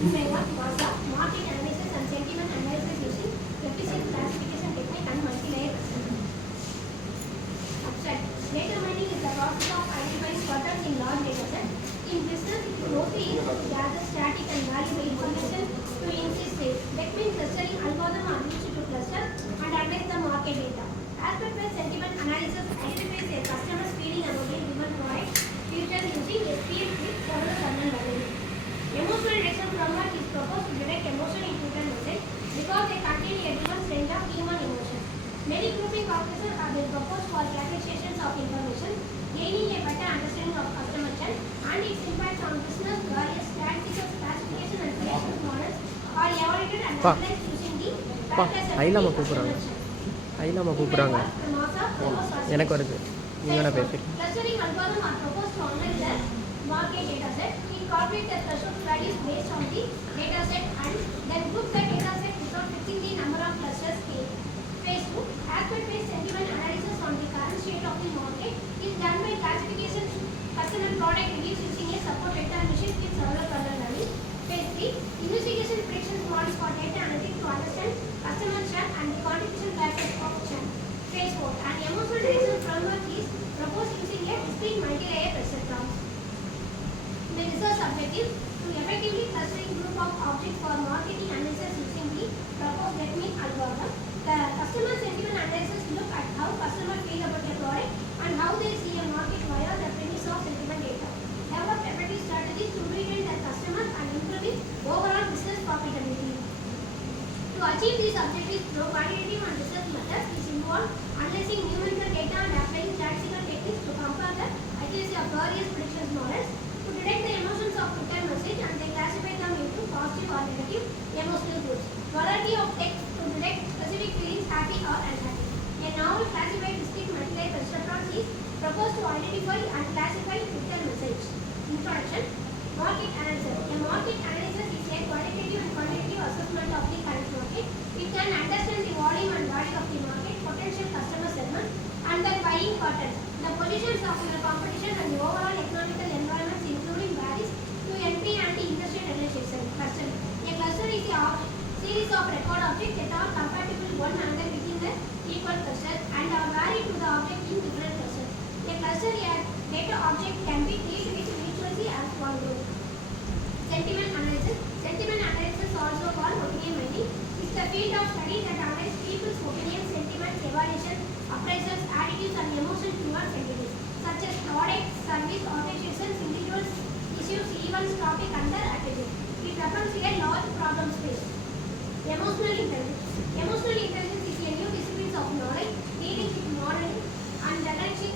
MASA, market analysis and sentiment analysis using efficient classification technique and multi-layer assessment. Abstract. Data mining is the process of identifying patterns in large data sets. In business, it mostly is to gather static and valuable information to increase sales. That means clustering algorithm are used to cluster and analyze the market data. Aspect-based sentiment analysis identifies a customer's feeling about a given product features using SPM with several kernel values. Emotional detection framework is proposed to detect emotion in Twitter message because they contain a different range of human emotions. Many grouping operations have been proposed for classifications of information, gaining a better understanding of customer trend and its impact on business. Various statistical classification and prediction models are evaluated and analyzed using the ஐலாமா கூப்பிட்றாங்க எனக்கு வருது நீ வேணா பேசு. Clustering algorithm are proposed to analyze the market data set, incorporate the threshold values based on the data set and then group the data set without fixing the number of clusters. Phase 2, aspect-based sentiment analysis on the current state of the market is done by classification customer product reviews using a support vector machine with several kernel values. Phase 3, investigation predictions models for data analytics to understand customer churn and the contribution factors of churn. Phase 4, an emotional detection framework is proposed using a discrete multi-layer Perceptron. The research objective to effectively clustering group of objects for marketing analysis using the proposed technique algorithm. The customer sentiment analysis look at how customers feel about a product and how they see a market via the premise of sentiment data. Develop effective strategies to retain their customers and improving overall business profitability. To achieve these objectives through quantitative and research methods is involved analyzing numerical data and applying statistical techniques to compare the accuracy of various predictions models to detect the emotions of Twitter message and they classify them into positive or negative emotional groups. Variety of text to detect specific feelings, happy or unhappy. A novel classified discrete multi-layer Perceptron is proposed to identify and classify Twitter message. Introduction. Market analysis. A market analysis is a qualitative and quantitative assessment of the current market. It can understand the volume and value of the market, potential customer segment, and their buying patterns. The positions of your competition and the overall economical environments including varies to entry and the industry relationship. Cluster. A cluster is a series of record objects that are compatible one another within the equal cluster and are varied to the object in different clusters. A cluster data object can be treated with mutually as one group. Sentiment analysis. Sentiment analysis, also called opinion mining, is the field of study that analyzes people's opinions, sentiments, evaluations, appraisals, attitudes, and emotions towards entities, such as products, service, organizations, individuals, issues, events, topic, and their attitudes. It refers to a large problem space. Emotional intelligence. Emotional intelligence is a new discipline of knowledge dealing with modeling and analytic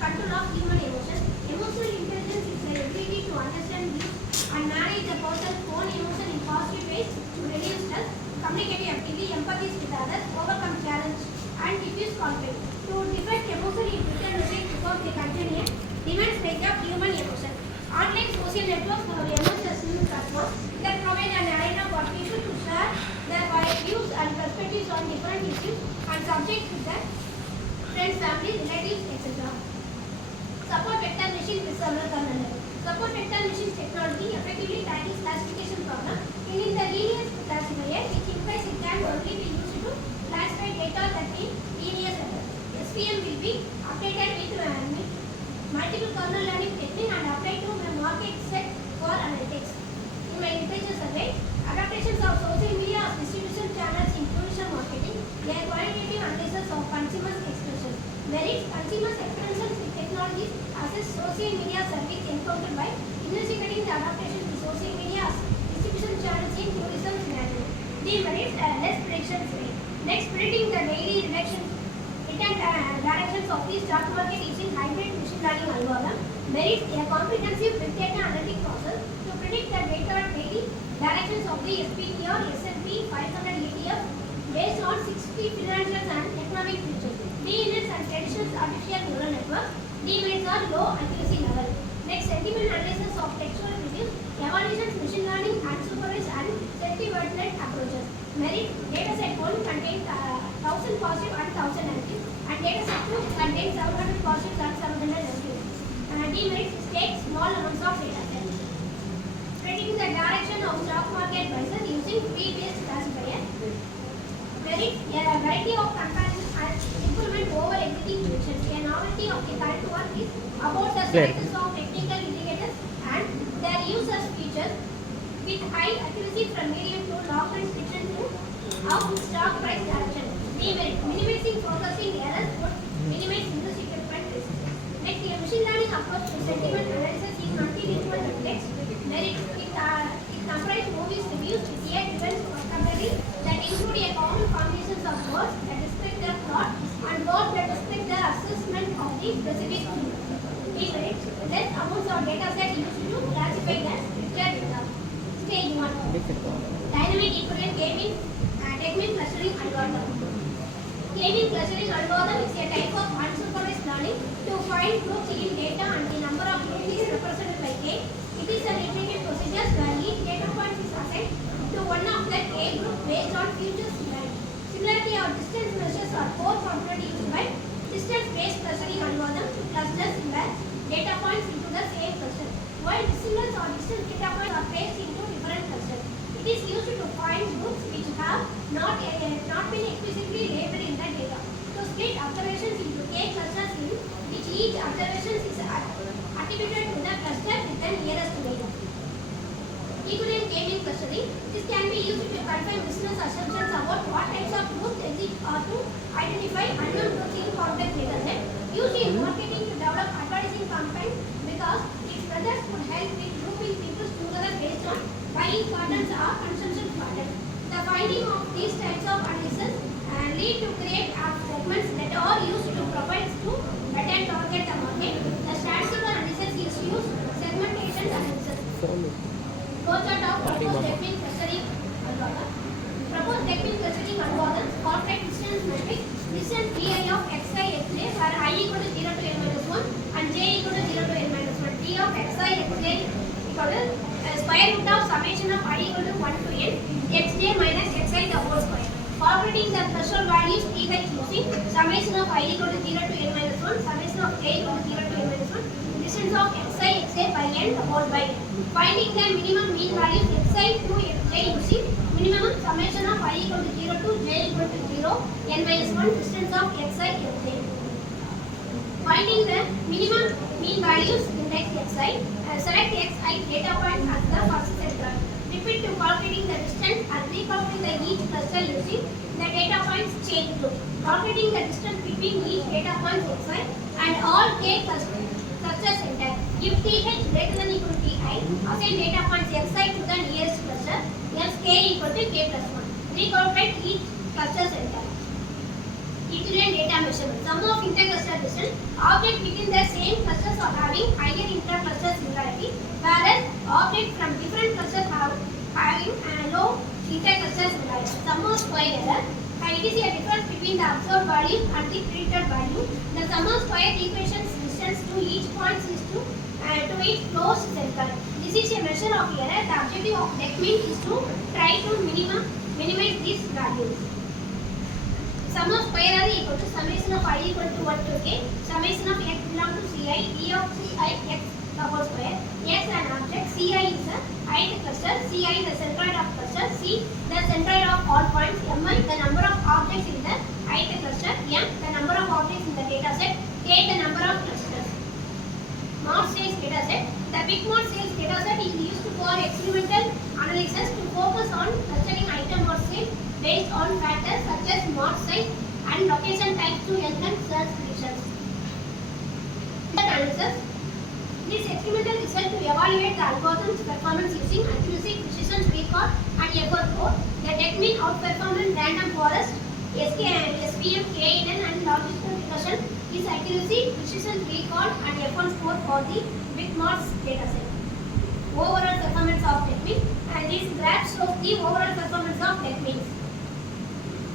control of human emotions. Emotional intelligence is the ability to understand, view, and manage the person's own emotion in positive ways to reduce stress, communicate effectively, empathize with others, overcome challenge, and diffuse conflict. To defect emotion in Twitter message because they contain a demand range of human emotion. Online social networks have emerged as new platforms that provide an arena for people to share their views and perspectives on different issues and subjects with their friends, family, relatives, etc. Support vector machine with several kernel levels. Support vector machine technology effectively tackles classification problem in the linear classifier, which implies it can only be used to classify data that in linear level. SPM will be updated with multiple kernel learning technique and applied to the market set for analytics. In my literature survey, adaptations of social media as distribution channels in influencer marketing, a qualitative analysis of consumers' expressions. Merits consumers' expressions with technologies assess social media service encountered by investigating the adaptation to social media as distribution channels in tourism scenario. Demerits less predictions rate. Next, predicting the daily return directions of the stock market using hybrid machine learning algorithm. Merits a comprehensive big data analytic process to predict the daily directions of the SPP or S&P 500 ETF based on 60 financial and economic features. D-units and traditional artificial neural networks. D-units are low accuracy level. Next, sentiment analysis of textual reviews, evaluations, machine learning, unsupervised and sentiment approaches. Merit dataset 1 contains 1000 positive and 1000 negative, and dataset 2 contains 700 positives and 700 negatives. Demerits takes small amounts of data set. Predicting the the direction of stock market prices using fee-based classifier. A variety of comparison and improvement over existing solutions. A novelty of the current one is about the selections of technical indicators and their users features with high accuracy from medium to long-range prediction to of stock price direction. Demerit: minimizing focusing errors would minimize industry equipment risk. Next, a machine learning approach to sentiment analysis is multi-visual text. Merit: it comprises movies reviews with AI-driven vocabulary that include a common combinations of words that describe their plot and words that describe their assessment of the specific theme. Demerit: less amounts of data set used to classify the structured data. Stage 1. Dynamic equivalent gaming technique clustering algorithm. Gaming clustering algorithm is a type of unsupervised learning to find groups in data and the number of groups is represented by k. It is an iterative procedure where each data point is assigned to one of the k group based on future similarity. Similarity or distance measures are core component used by distance-based clustering algorithm to cluster similar data points into the same cluster, while dissimilar or distant data points are placed into different clusters. It is used to find groups which have not been explicitly labeled in the data. To split observations into k clusters in which each observation is attributed to the cluster with the nearest neighbor. Equivalent gaming clustering. This can be used to confirm business assumptions about what types of groups exist or to identify unknown groups in complex data set. Used in marketing to develop advertising campaigns because its methods could help with grouping people together based on buying patterns or consumption patterns. The finding of these types of analysis lead to create app segments that are used to provide to better target the market. The statistical analysis is used segmentation analysis. Flowchart of proposed technique clustering algorithm. Proposed technique clustering algorithms calculate distance metric, distance bi of xi xj where I equal to 0 to n minus 1 and j equal to 0 to n minus 1. D of xi xj equal to square root of summation of I equal to 1 to n xj minus xi the whole square. Calculating the threshold values ph using summation of I equal to 0 to n minus 1, summation of j equal to 0 to n minus 1, distance of xi xj by n the whole by n. Finding the minimum mean values xi to xj using minimum summation of I equal to 0 to j equal to 0 n minus 1 distance of xi xj. Finding the minimum mean values index xi, select xi data point as the first center. Repeat to calculating the distance and recalculating the each cluster using the data points chain group. Calculating the distance between each data points xi and all k cluster center. If th greater than equal to ti, assign data points xi to the nearest cluster, else k equal to k plus 1. Recalculate each cluster center. Equivalent data measurement. Sum of intercluster distance. Objects within the same clusters are having higher inter-cluster similarity, whereas objects from different clusters having low intercluster similarity. Sum of square error. It is a difference between the observed value and the predicted value. The sum of square equations distance to each point is to its closed center. This is a measure of error. The objective of technique is to try to minimize these values. Sum of square error equal to summation of I equal to 1 to k, summation of x belong to ci, e of ci x the whole square. X an object, ci is the ith cluster, ci the centroid of cluster, c the centroid of all points, mi the number of objects in the ith cluster, m the number of objects in the data set, k the number of clusters. Mod sales data set. The big mod sales data set is used for experimental analysis to focus on clustering item or sale based on factors such as mod size and location type to enhance search predictions. Analysis. This experimental result to evaluate the algorithm's performance using accuracy, precision, recall, and effort code. The technique outperformed random forest, SPM, KNN, and logistical regression is accuracy, precision, recall, and effort score for the big mods dataset. Overall performance of technique, and this graph shows the overall performance of techniques.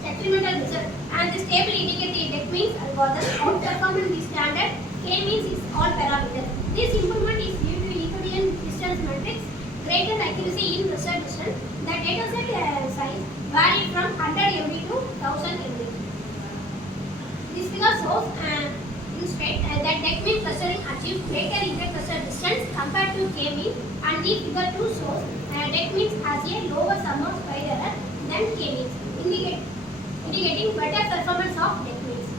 Experimental result and the stable indicative techniques algorithm outperforming the standard k-means is all parameters. This improvement is due to equivalent distance matrix, greater accuracy in research distance. The dataset size varied from 100 MB to 1000 MB. This figure shows illustrate that deck mean clustering achieves greater inter-cluster distance compared to K-mean, and the figure 2 shows deck means has a lower sum of square error than K-means, indicating better performance of deck means.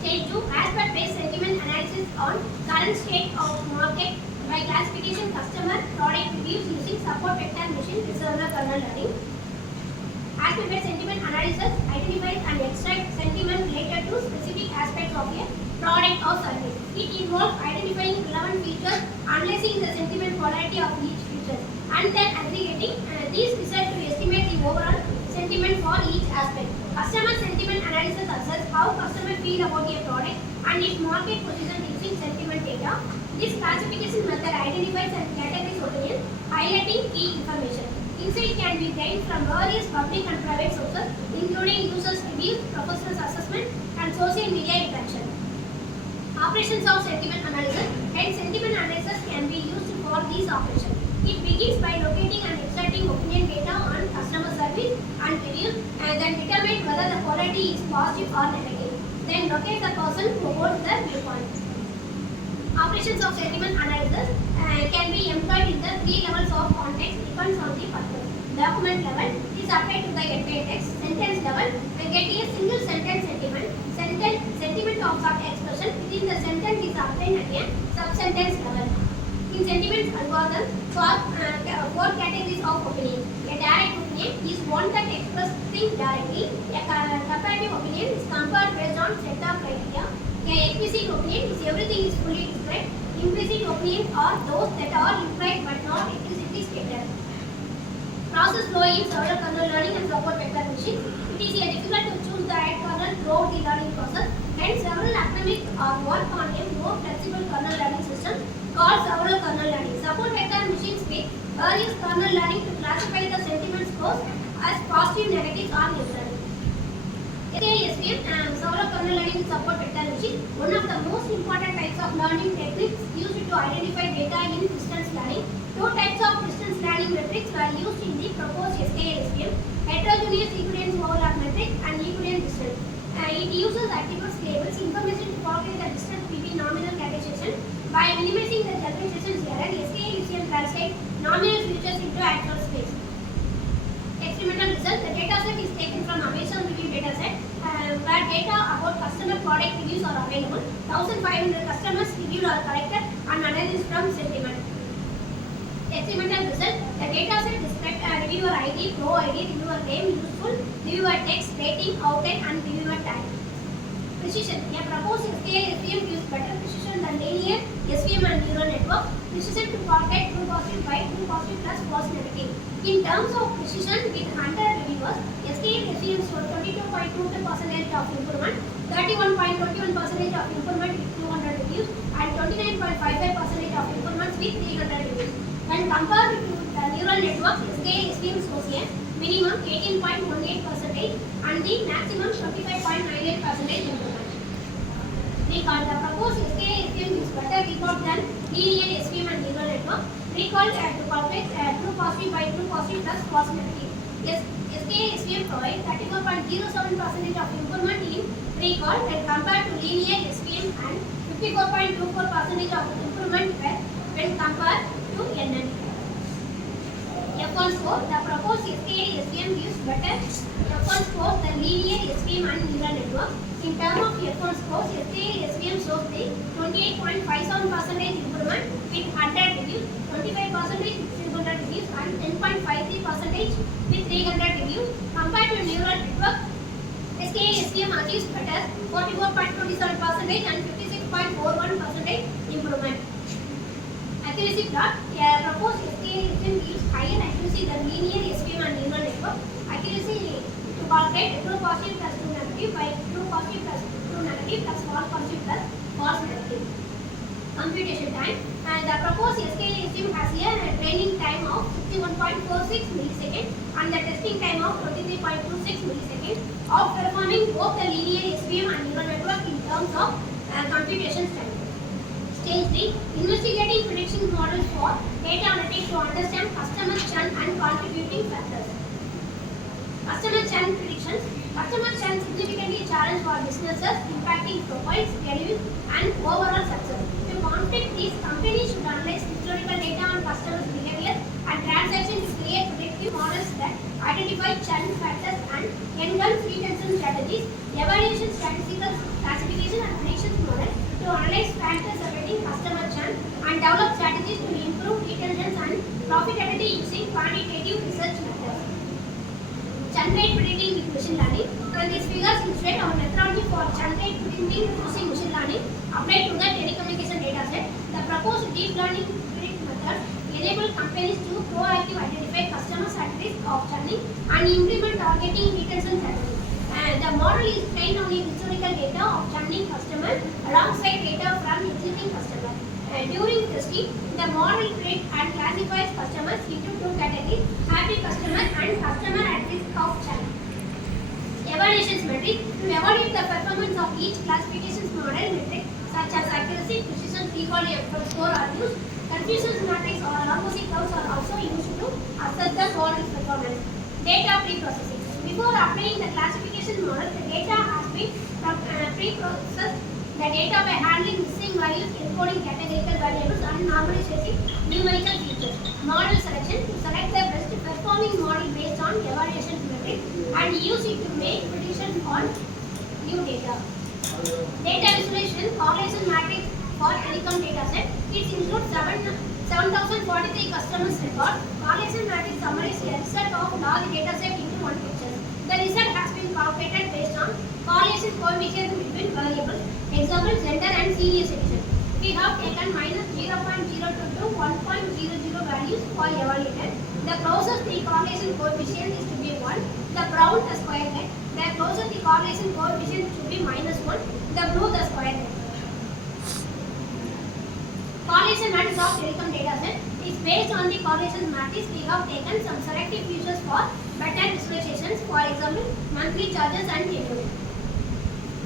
Stage 2, aspect-based sentiment analysis on current state of market by classification customer product reviews using support vector machine reservoir kernel learning. Aspect-based sentiment analysis identifies and extracts sentiment related to specific aspects of a product or service. It involves identifying relevant features, analyzing the sentiment quality of each feature, and then aggregating these results to estimate the overall sentiment for each aspect. Customer sentiment analysis assesses how customers feel about a product and its market position using sentiment data. This classification method identifies and categorizes opinion, highlighting key information. Insight can be gained from various public and private sources, including users' reviews, professionals' assessment, and social media interaction. Operations of sentiment analysis. Hence, sentiment analysis can be used for these operations. It begins by locating and extracting opinion data on customer service and reviews, and then determine whether the quality is positive or negative. Then locate the person who holds the viewpoint. Operations of sentiment analysis can be employed in the three levels of context, depends on the purpose. Document level is applied to the entire text. Sentence level get a single sentence sentiment. Sentiment of sub-expression within the sentence is obtained at a sub-sentence level. In sentiment algorithm, four categories of opinion. A direct opinion is one that expresses things directly. A comparative opinion is compared based on set of criteria. A explicit opinion is everything is fully described. Implicit opinions are those that are implied but not explicitly stated. Process flow in several kernel learning and support vector machine. It is difficult to choose the right kernel throughout the learning process. Hence, several academics work on a more flexible kernel learning system called several kernel learning. Support vector machines with various kernel learning to classify the sentiment scores as positive, negative, or neutral. SVM, several kernel learning support vector machine. One of the most important types of learning techniques used to identify data in distance learning. Two types of distance learning metrics were used in the proposed SVM: heterogeneous equivalence overlap metric and equivalent distance. It uses attributes labels information to calculate the distance between nominal categorization. By minimizing the generalization error, SVM translates nominal features into actual space. Experimental result: the dataset is taken from Amazon review dataset where data about customer product reviews are available. 1,500 customers reviews are collected and analyzed from sentiment. Experimental result: the dataset describes reviewer ID, pro ID, reviewer name, useful, reviewer text, rating, outline, and reviewer tag. Precision: a proposed SVM gives better precision than linear SVM and neural network. Precision to calculate true positive by true positive plus false negative. In terms of precision, with 100 reviewers, SVM showed 22.22% of improvement, 31.21% of improvement with 200 reviews, and 29.55% of improvements with 300 reviews. When compared to the neural network, SVM shows a minimum 18.18% and the maximum 25.98% improvement. Recall: the proposed SVM is better recall than linear SVM and neural network. Recall to calculate true positive by true positive plus false negative. SVM provides 34.07% of improvement in recall when compared to linear SVM and 54.24% of improvement when compared to NN. F1 score: the proposed SVM gives better F1 scores than linear SVM and neural network. In terms of F1 scores, SVM shows the 28.57% improvement with 100 reviews, 25% with 300 reviews, and 10.53% with 300 reviews. Compared to neural network, SVM achieves better 44.27% and 56.41% improvement. Accuracy plot: a proposed SVM gives higher accuracy than linear SVM and neural network. Accuracy to calculate true positive plus true negative by true positive plus true negative plus false positive plus false negative. Computation time: the proposed SVM has a training time of 61.46 milliseconds and the testing time of 23.26 milliseconds, outperforming both the linear SVM and neural network in terms of computation time. Stage 3: investigating prediction models for data analytics to understand customer churn and contributing factors. Customer churn predictions: Customer churn significantly challenge for businesses, impacting profiles, values, and overall success. To conflict these, companies should analyze historical data on customers' behavior and transactions to create predictive models that identify churn factors and enhance retention strategies, evaluation statistical classification and predictions model to analyze factors affecting customer churn and develop strategies to improve retention and profitability using quantitative research methods. Churn rate predicting with machine learning. From these figures illustrate our methodology for churn rate predicting using machine learning applied to the telecommunication dataset. The proposed deep learning predict method enable companies to proactively identify customers at risk of churning and implement targeting retention strategies. The model is trained on the historical data of churning customers alongside data from existing customers. During testing, the model predicts and classifies customers into two categories: happy customer and customer at risk of churn. Evaluations metric. To evaluate the performance of each classifications model metric such as accuracy, precision, recall, score are used. Confusion matrix or ROC curves are also used to assess the model's performance. Data pre-processing. Before applying the classification model, the data has been pre-processed the data by handling missing values, encoding categorical variables, and normalizing numerical features. Model selection. To select the best performing model based on evaluation metric and use it to make predictions on new data. Data visualization. Correlation matrix for telecom dataset. It includes 7,043 customers record. Correlation matrix summarizes the result of large dataset into one picture. The result has been calculated based on correlation coefficient between variables, example gender and senior citizen. We have taken minus 0.02 to 1.00 values for evaluated. The closer the correlation coefficient is to be 1, the brown the square net. The closer the correlation coefficient should be minus 1, the blue the square net. Correlation matrix of telecom dataset is based on the correlation matrix. We have taken some selective features for better visualizations, for example, monthly charges and tenure.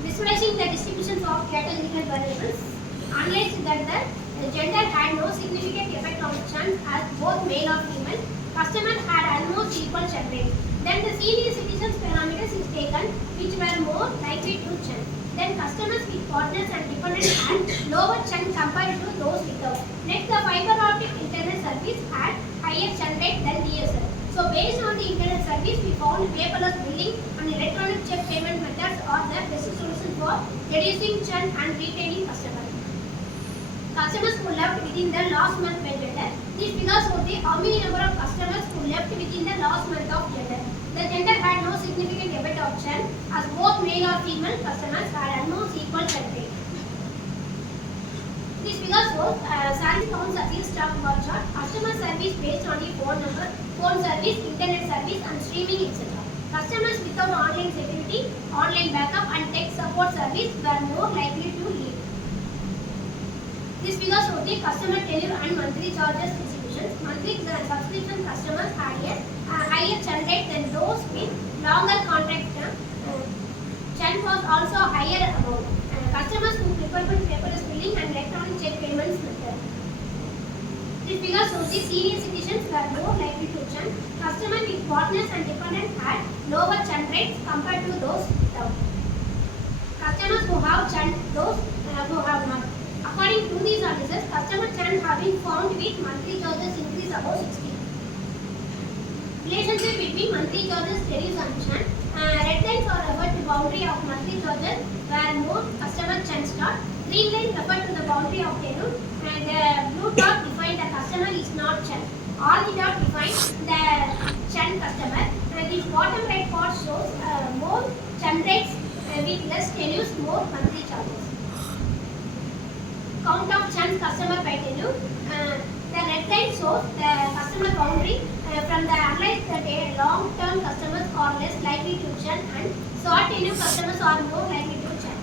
Visualizing the distributions of categorical variables, analyzed that the gender had no significant effect on churn as both male or female. Customers had almost equal churn rate. Then the senior citizens parameters is taken, which were more likely to churn. Then customers with partners and dependents had lower churn compared to those without. Next, the fiber optic internet service had higher churn rate than DSL. So based on the internet service, we found paperless billing and electronic check payment methods are the best solution for reducing churn and retaining customers. Customers who left within the last month by gender. These figures show the how many number of customers who left within the last month of gender. The gender had no significant effect of churn as both male or female customers had almost equal churn rate. These figures show salary count service stock bar chart, customer service based on the phone number, phone service, internet service and streaming etc. Customers without online security, online backup and tech support service were more likely to leave. These figures show the customer tenure and monthly charges distributions. Monthly subscription customers had a higher churn rate than those with longer contract term. Churn was also higher amount. Customers who prefer paperless billing and electronic check payments method. These figures show the senior citizens were more likely to churn. Customers with partners and dependents had lower churn rates compared to those without. Customers who have churned, those who have not. According to these analyses, customer churn have been found with monthly charges increase above 60. Relationship between monthly charges reduce and churn. Red lines are referred to boundary of monthly charges where more customer churn start. Green line referred to the boundary of tenure and blue dot define the customer is not churn. Orange dot defines the churn customer. This bottom right part shows more churn rates with less tenures, more monthly charges. Count of churn customer by tenure. The red line shows the customer boundary. From the analyzed long-term customers are less likely to churn and short tenure customers are more likely to churn.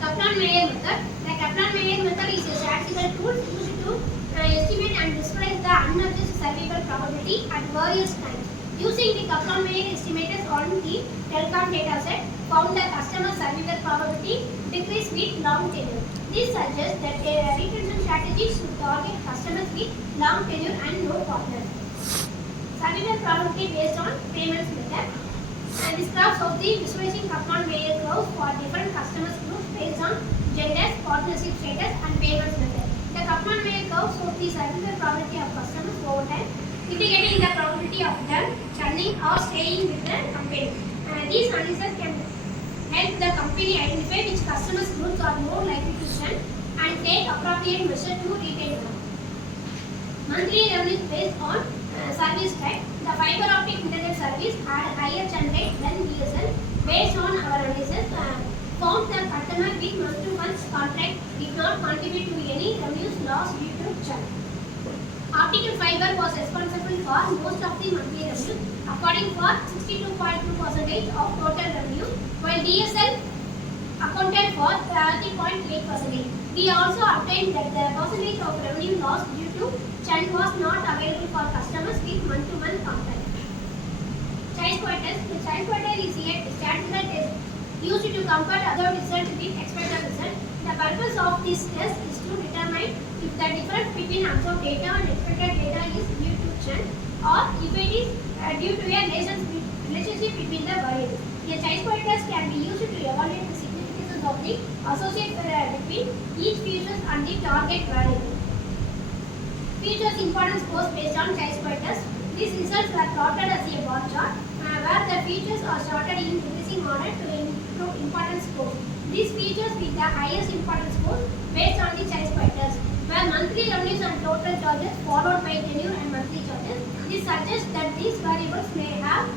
Kaplan-Meier method. The Kaplan-Meier method is a statistical tool used to estimate and visualize the unadjusted survival probability at various times. Using the Kaplan-Meier estimators on the telecom dataset, found the customer survival probability decreased with long tenure. This suggests that retention strategies should target customers with long tenure and no partners. Survival probability based on payments method. And this graph shows the visualizing Kaplan-Meier curves for different customers groups based on genders, partnership status, and payments method. The Kaplan-Meier curve shows the survival probability of customers over time, indicating the probability of them churning or staying with the company. These analyses can help the company identify which customers groups are more likely to churn and take appropriate measures to retain them. Monthly revenues based on service type. The fiber optic internet service had higher churn rate than DSL. Based on our analysis, found that customer with month-to-month contract did not contribute to any revenues loss due to churn. Optical fiber was responsible for most of the monthly revenue, accounting for 62.2% of total revenue, while DSL accounted for 30.8%. We also obtained that the percentage of revenue loss due to churn was not available for customers with month-to-month contract. Chi-square test. The chi-square test is a statistical test used to compare other results with expected result. The purpose of this test is to determine if the difference between observed data and expected data is due to churn or if it is due to a relationship between the variables. A chi-square test can be used to evaluate the significance of the associate between each features and the target variable. Features importance scores based on chi-square test. These results were plotted as a bar chart where the features are sorted in decreasing order to improve importance scores. These features with the highest importance scores based on the chi-square test were monthly revenues and total charges followed by tenure and monthly charges. This suggests that these variables may have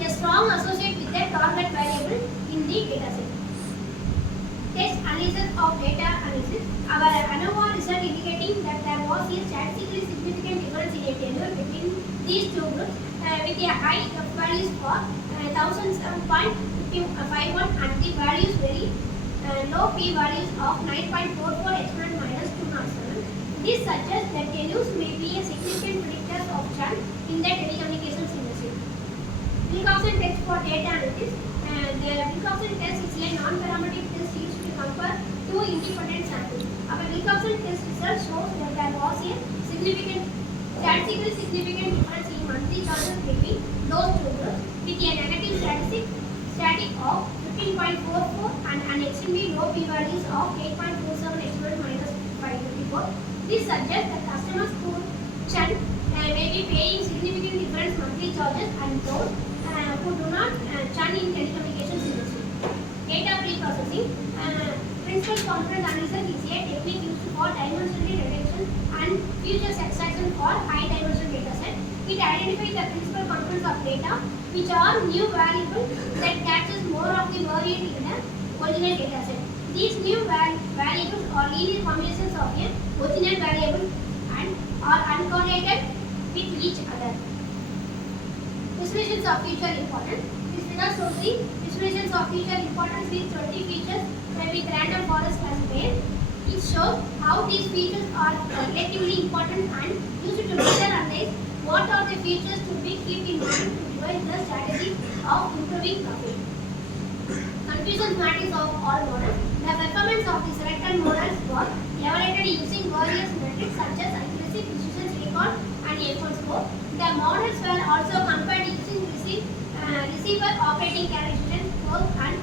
a strong associate with the target variable in the dataset. Test analysis of data analysis. Our ANOVA result indicating that there was a statistically significant difference in a tenure between these two groups with a high F values for 1007.51 and the values very low P values of 9.44 exponent minus 207. This suggests that tenures may be a significant predictor of churn in the telecommunications industry. Wilcoxon test for data analysis. The Wilcoxon test is a non-parametric test used to compare two independent samples. Our Wilcoxon test result shows that there was a statistically significant difference in monthly charges between those two groups with a negative static of 15.44 and an extremely low p-values of 8.47 exponent minus 554. This suggests that customers who churn may be paying significant different monthly charges and those who do not churn in telecommunications industry. Data pre-processing. Principal component analysis is a technique used for dimensional reduction and features extraction for high dimensional data set. It identifies the principal components of data which are new variables that captures more of the variant in the original data set. These new variables are linear combinations of a original variable and are uncorrelated with each other. Visualizations of feature importance. This figure shows the visualizations of feature importance with 20 features with random forest as base. It shows how these features are relatively important and used to better analyze what are the features to be kept in mind to devise the strategy of improving profit. Confusion matrix of all models. The performance of the selected models was evaluated using various metrics such as accuracy, precision, recall, and F1 score. The models were also compared using receiver operating characteristics curve and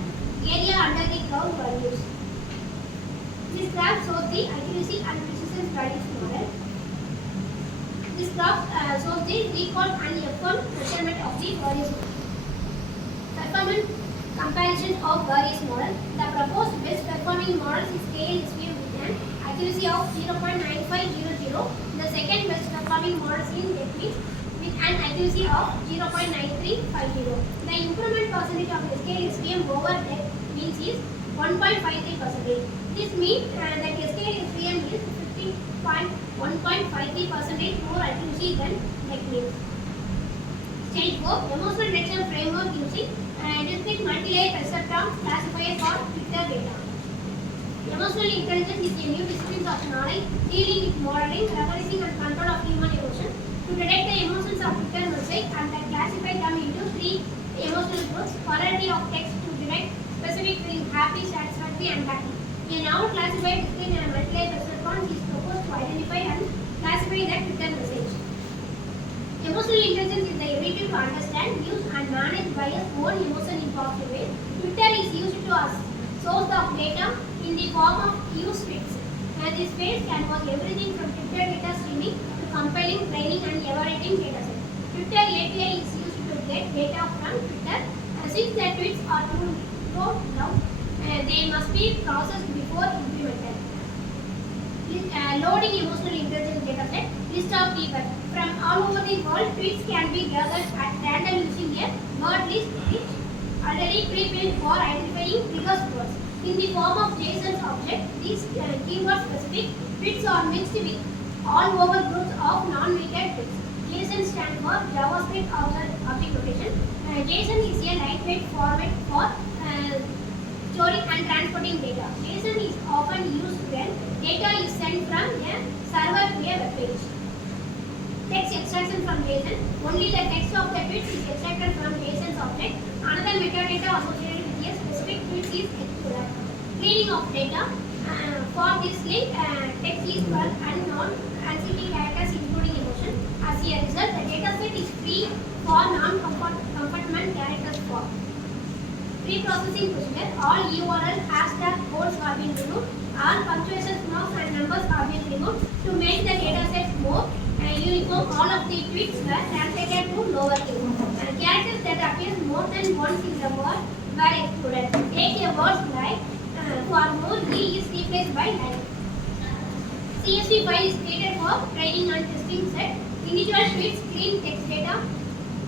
area under the curve values. This graph shows the accuracy and precision values model. This graph shows the recall and F1 measurement of the various performance comparison of various models. The proposed best performing models is KLSV with an accuracy of 0.9500. The second best performing models in techniques with an accuracy of 0.9350. The improvement percentage of SKL-SVM over that means is 1.53%. This means that SKL-SVM is 1.53% more accuracy than techniques. Stage 4. Emotional detection framework using discrete multi-layer Perceptron classifier for Twitter data. Emotional intelligence is a new discipline of knowledge dealing with modeling, reversing and control of human emotions to detect the emotions of Twitter message and then classify them into 3 emotional groups. Polarity of text to detect specific feelings happy, satisfactory and happy. A now classified discrete and multi-layer Perceptron is proposed to identify and classify the Twitter message. Emotional intelligence is the ability to to understand, use and manage buyers' own emotion in positive ways. Twitter is used to as source of data in the form of used tweets. This page can was everything from Twitter data streaming to compiling, training and evaluating datasets. Twitter API is used to get data from Twitter. Since the tweets are thrown down, they must be processed before implemented. Loading emotional intelligence dataset. List of keywords. From all over the world, tweets can be gathered at random using a word list which already pre-built for identifying biggest words. In the form of JSON object, these keyword specific tweets are mixed with all over groups of non-weighted tweets. JSON stands for JavaScript Object Notation. JSON is a lightweight format for storing and transporting data. JSON is often used when data is sent from a server to a web page. Text extraction from JSON. Only the text of the tweet is extracted from JSON's object. Another metadata associated with a specific tweet is excluded. Cleaning of data. For this link, text is for unknown NCT characters including emotion. As a result, the dataset is free for non-compartment characters form. Pre-processing procedure. All URL hashtag codes have been removed. All punctuation marks and numbers have been removed to make the dataset more uniform. All of the tweets were translated to lowercase. Characters that appear more than once in the word were excluded. Take a word like for more, E is replaced by line. CSV file is created for training and testing set. Individual tweets clean text data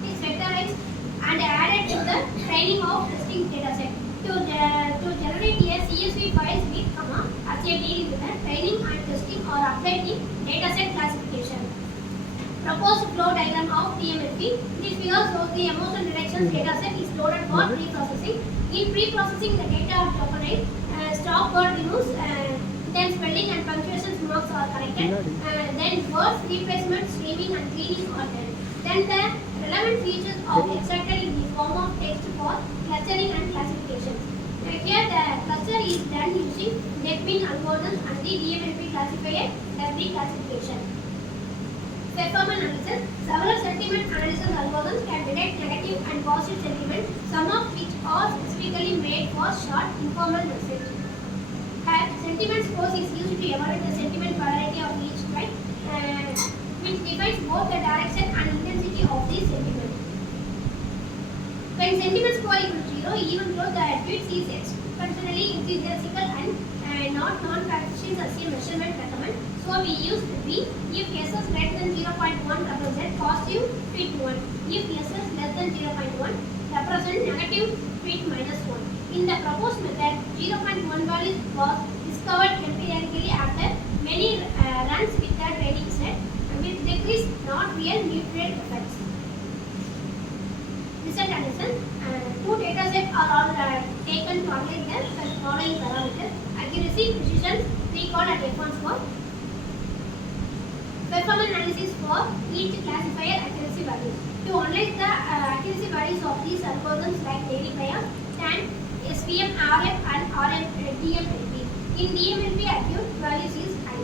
is vectorized and added to the training of testing dataset. To generate a CSV files with comma as a deal with the training and testing or updating dataset classification. Proposed flow diagram of DMLP. This figure shows the emotion directions dataset is loaded for pre-processing. In pre-processing, the data are tokenized, stop word removes, then spelling and punctuation marks are corrected, then words replacement, streaming and cleaning are done. Then the relevant features are extracted in the form of text for clustering and classification. Here the cluster is done using NetBean algorithms and the DMLP classifier does the classification. Performance analysis. Several sentiment analysis algorithms can detect negative and positive sentiment, some of which are specifically made for short informal message. Sentiment scores is used to evaluate the sentiment polarity of each tweet, which defines both the direction and intensity of the sentiment. When sentiment score equals to 0, even though the tweet is exponentially enthusiastical and not non-practitioners as a measurement recommend, so we use B. If SS greater than 0.1 represent positive, tweet 1. If SS less than 0.1 represent negative, tweet minus 1. In the proposed method, 0.1 value was discovered empirically after many runs with the training set with decreased not real neutral effects. Result analysis. Two datasets are all taken to analyze the following parameters: accuracy, precision, recall and F1 score. Performance analysis for each classifier accuracy values. To analyze the accuracy values of these algorithms like daily bias, TAN, SPM, RF and DMLP. In DMLP, accurate values is high.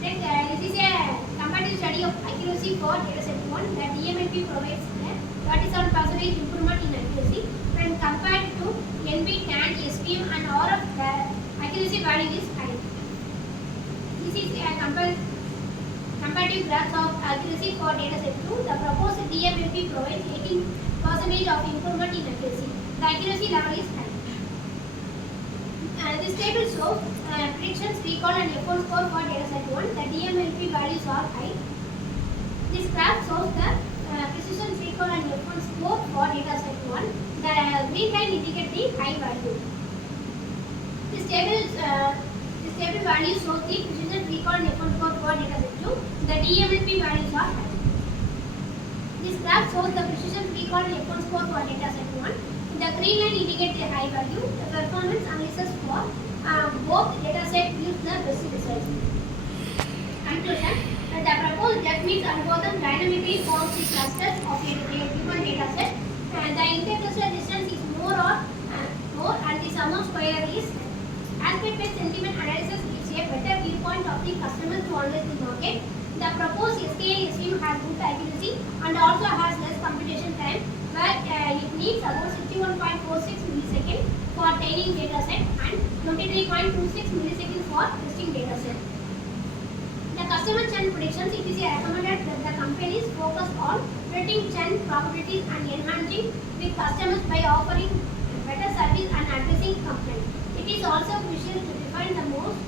This is a comparative study of accuracy for dataset 1. The DMLP provides a 37% improvement in accuracy when compared to NB, TAN, SPM and RF. The accuracy value is high. This is a comparative graph of accuracy for dataset 2. The proposed DMLP provides 18% of improvement in accuracy. The accuracy level is high. This table shows predictions, recall and F1 score for dataset 1. The DMLP values are high. This graph shows the precision, recall and F1 score for dataset 1. The green line indicates the high value. This table value shows the precision, recall and F1 score for dataset 2. The DMLP values are high. This graph shows the precision, recall and F1 score for dataset 1. The green line indicates the high value. The performance analysis for both datasets gives the best results. Conclusion. The proposed DEFMIX algorithm dynamically forms the clusters of a given dataset. The intercluster distance is more and the sum of square is aspect-based sentiment analysis gives a better viewpoint of the customer to analyze the market. The proposed SKI scheme has good accuracy and also has less computation time, where it needs about 61.46 milliseconds for training data set and 23.26 milliseconds for testing data set. The customer churn predictions, it is recommended that the companies focus on predicting churn probabilities and enhancing with customers by offering better service and addressing complaints. It is also crucial to define the most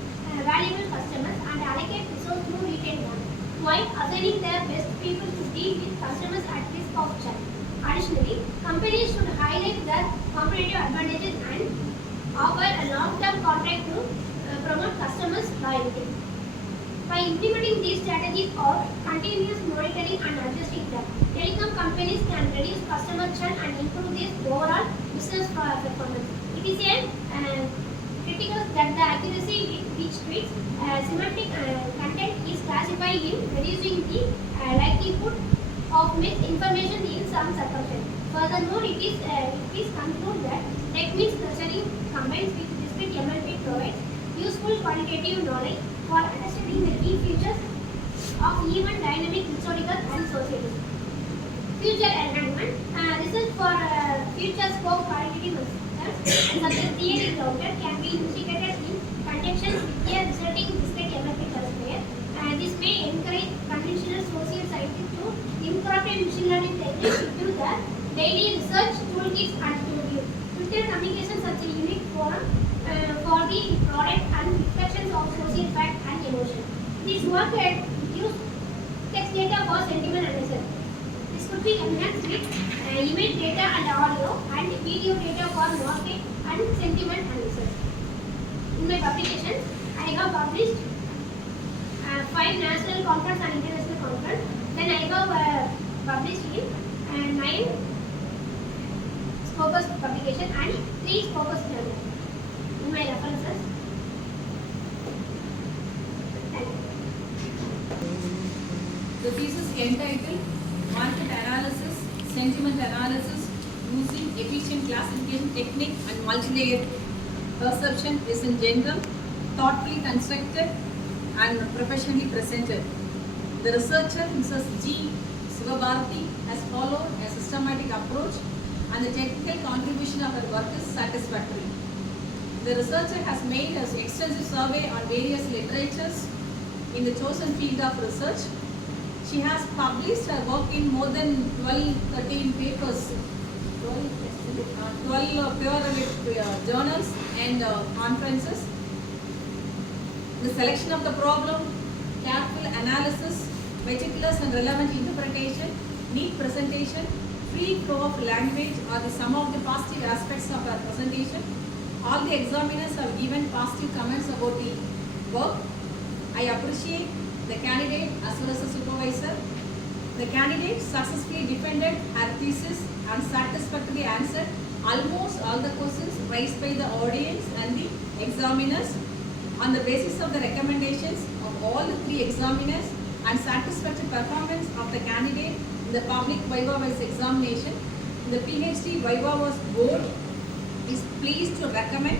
valuable customers and allocate resources to retain them, while assigning their best people to deal with customers at risk of churn. Additionally, companies should highlight their competitive advantages and offer a long-term contract to promote customers' loyalty. By implementing these strategies or continuous monitoring and adjusting them, telecom companies can reduce customer churn and improve their overall business performance. It is critical that the accuracy with which tweets semantic content is classified in reducing the likelihood of misinformation in some circumstances. Furthermore, it is concluded that techniques clustering combined with discrete MLP provides useful quantitative knowledge for understanding the key features of even dynamic historical and social. Future enhancement. Research for future scope qualitative results such as theory grounded can be integrated in conjunctions with a resulting discrete MLP classifier. This may encourage conventional social scientists to incorporate machine learning techniques into their daily research toolkits and review. Twitter communication such a unique forum for the product and reflections of social fact and emotion. This work use text data for sentiment analysis. This could be enhanced with image data and audio and video data for market and sentiment analysis. In my publications, I have published 5 national conference and international conference. Then I have published in 9 Scopus publication and 3 Scopus journals. In my references. The thesis entitled Market Analysis, Sentiment Analysis Using Efficient Classification Technique and Multi-Layered Perception is in general, thoughtfully constructed and professionally presented. The researcher, Mrs. G. Sivabharathi, has followed a systematic approach and the technical contribution of her work is satisfactory. The researcher has made an extensive survey on various literatures in the chosen field of research. She has published her work in more than 13 papers, 12 peer journals and conferences. The selection of the problem, careful analysis, meticulous and relevant interpretation, neat presentation, free flow of language are the some of the positive aspects of her presentation. All the examiners have given positive comments about the work. I appreciate the candidate as well as the supervisor. The candidate successfully defended her thesis and satisfactorily answered almost all the questions raised by the audience and the examiners. On the basis of the recommendations of all the 3 examiners and satisfactory performance of the candidate in the public Viva-Voce examination, the Ph.D. Viva-Voce board is pleased to recommend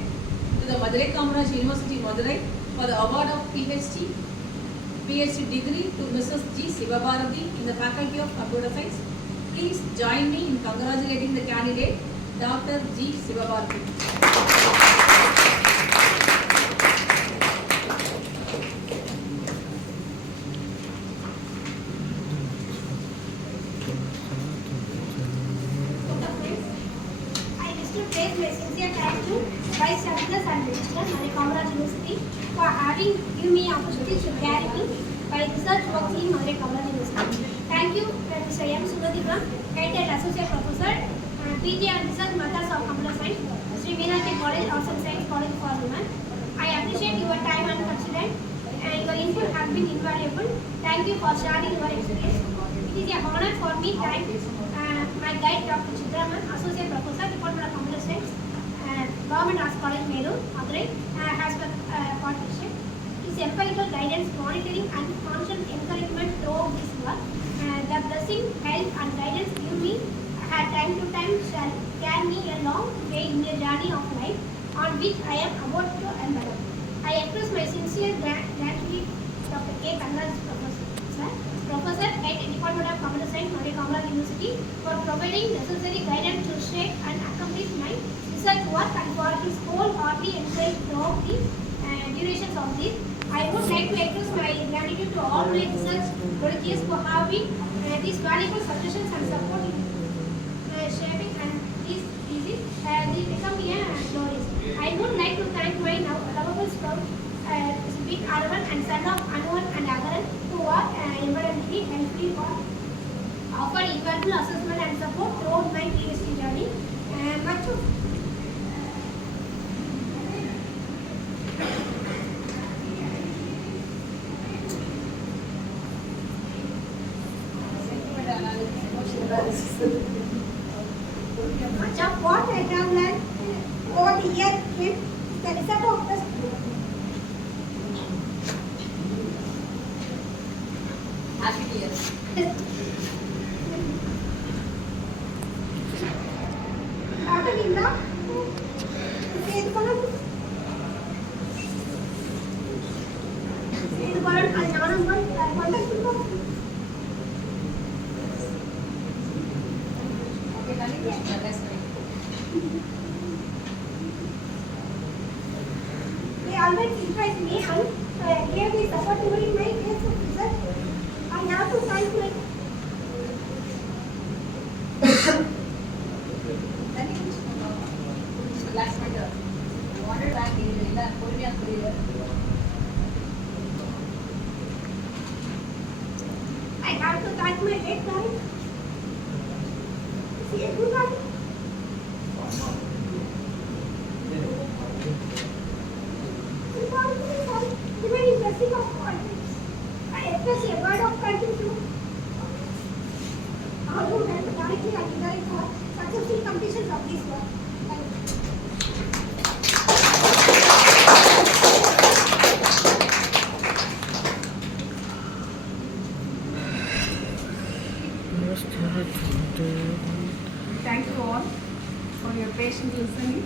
to the Madurai Kamaraj University Madurai for the award of Ph.D. degree to Mrs. G. Sivabharathi in the Faculty of Computer Science. Please join me in congratulating the candidate, Dr. G. Sivabharathi. Vice Chancellor and Registrar, Kamaraj University, for having given me opportunity to carry me by research work in Kamaraj University. Thank you, Mr. M. Sudhadhiram, Head Associate Professor, PG and Research Matters of Computer Science, Sri Meenakshi College, Arts and Science College for Women. I appreciate your time and consideration, and your input has been invaluable. Thank you for sharing your experience. It is an honor for me. Thank my guide, Dr. Chitraman, Associate Professor, Department of Computer Science, Government Arts College, Madurai, has partnership. His empirical guidance, monitoring and constant encouragement throughout this work. The blessing, help and guidance given me time to time shall carry me a long way in a journey of life on which I am about to embark. I express my sincere gratitude to Dr. K. Kamaraj Professor, sir, University for providing necessary guidance to shape and accomplish my research work and for his wholeheartedly encouraged throughout the durations of this. I would like to express my gratitude to all my research colleagues for having these valuable suggestions and support in shaping and this thesis they become a glorious. I would like to thank my now lovable spouse, Big Arvan and son of Anwan and Agaran, who are evidently helpful for offered invaluable assessment and support throughout my PhD journey. Much of much of what I have learned over the years is the result of the Happy years. daughter-in-law Okay, continue. Let's go. they always encourage me and gave me support during my years of research. I have to thank my Last matter. Wanted back in the Korean career. I have to thank my late parents. See, everyone. Very blessing of confidence. I express a word of gratitude. All who helped directly and indirectly for successful completion of this work. Thank you. Thank you all for your patient listening.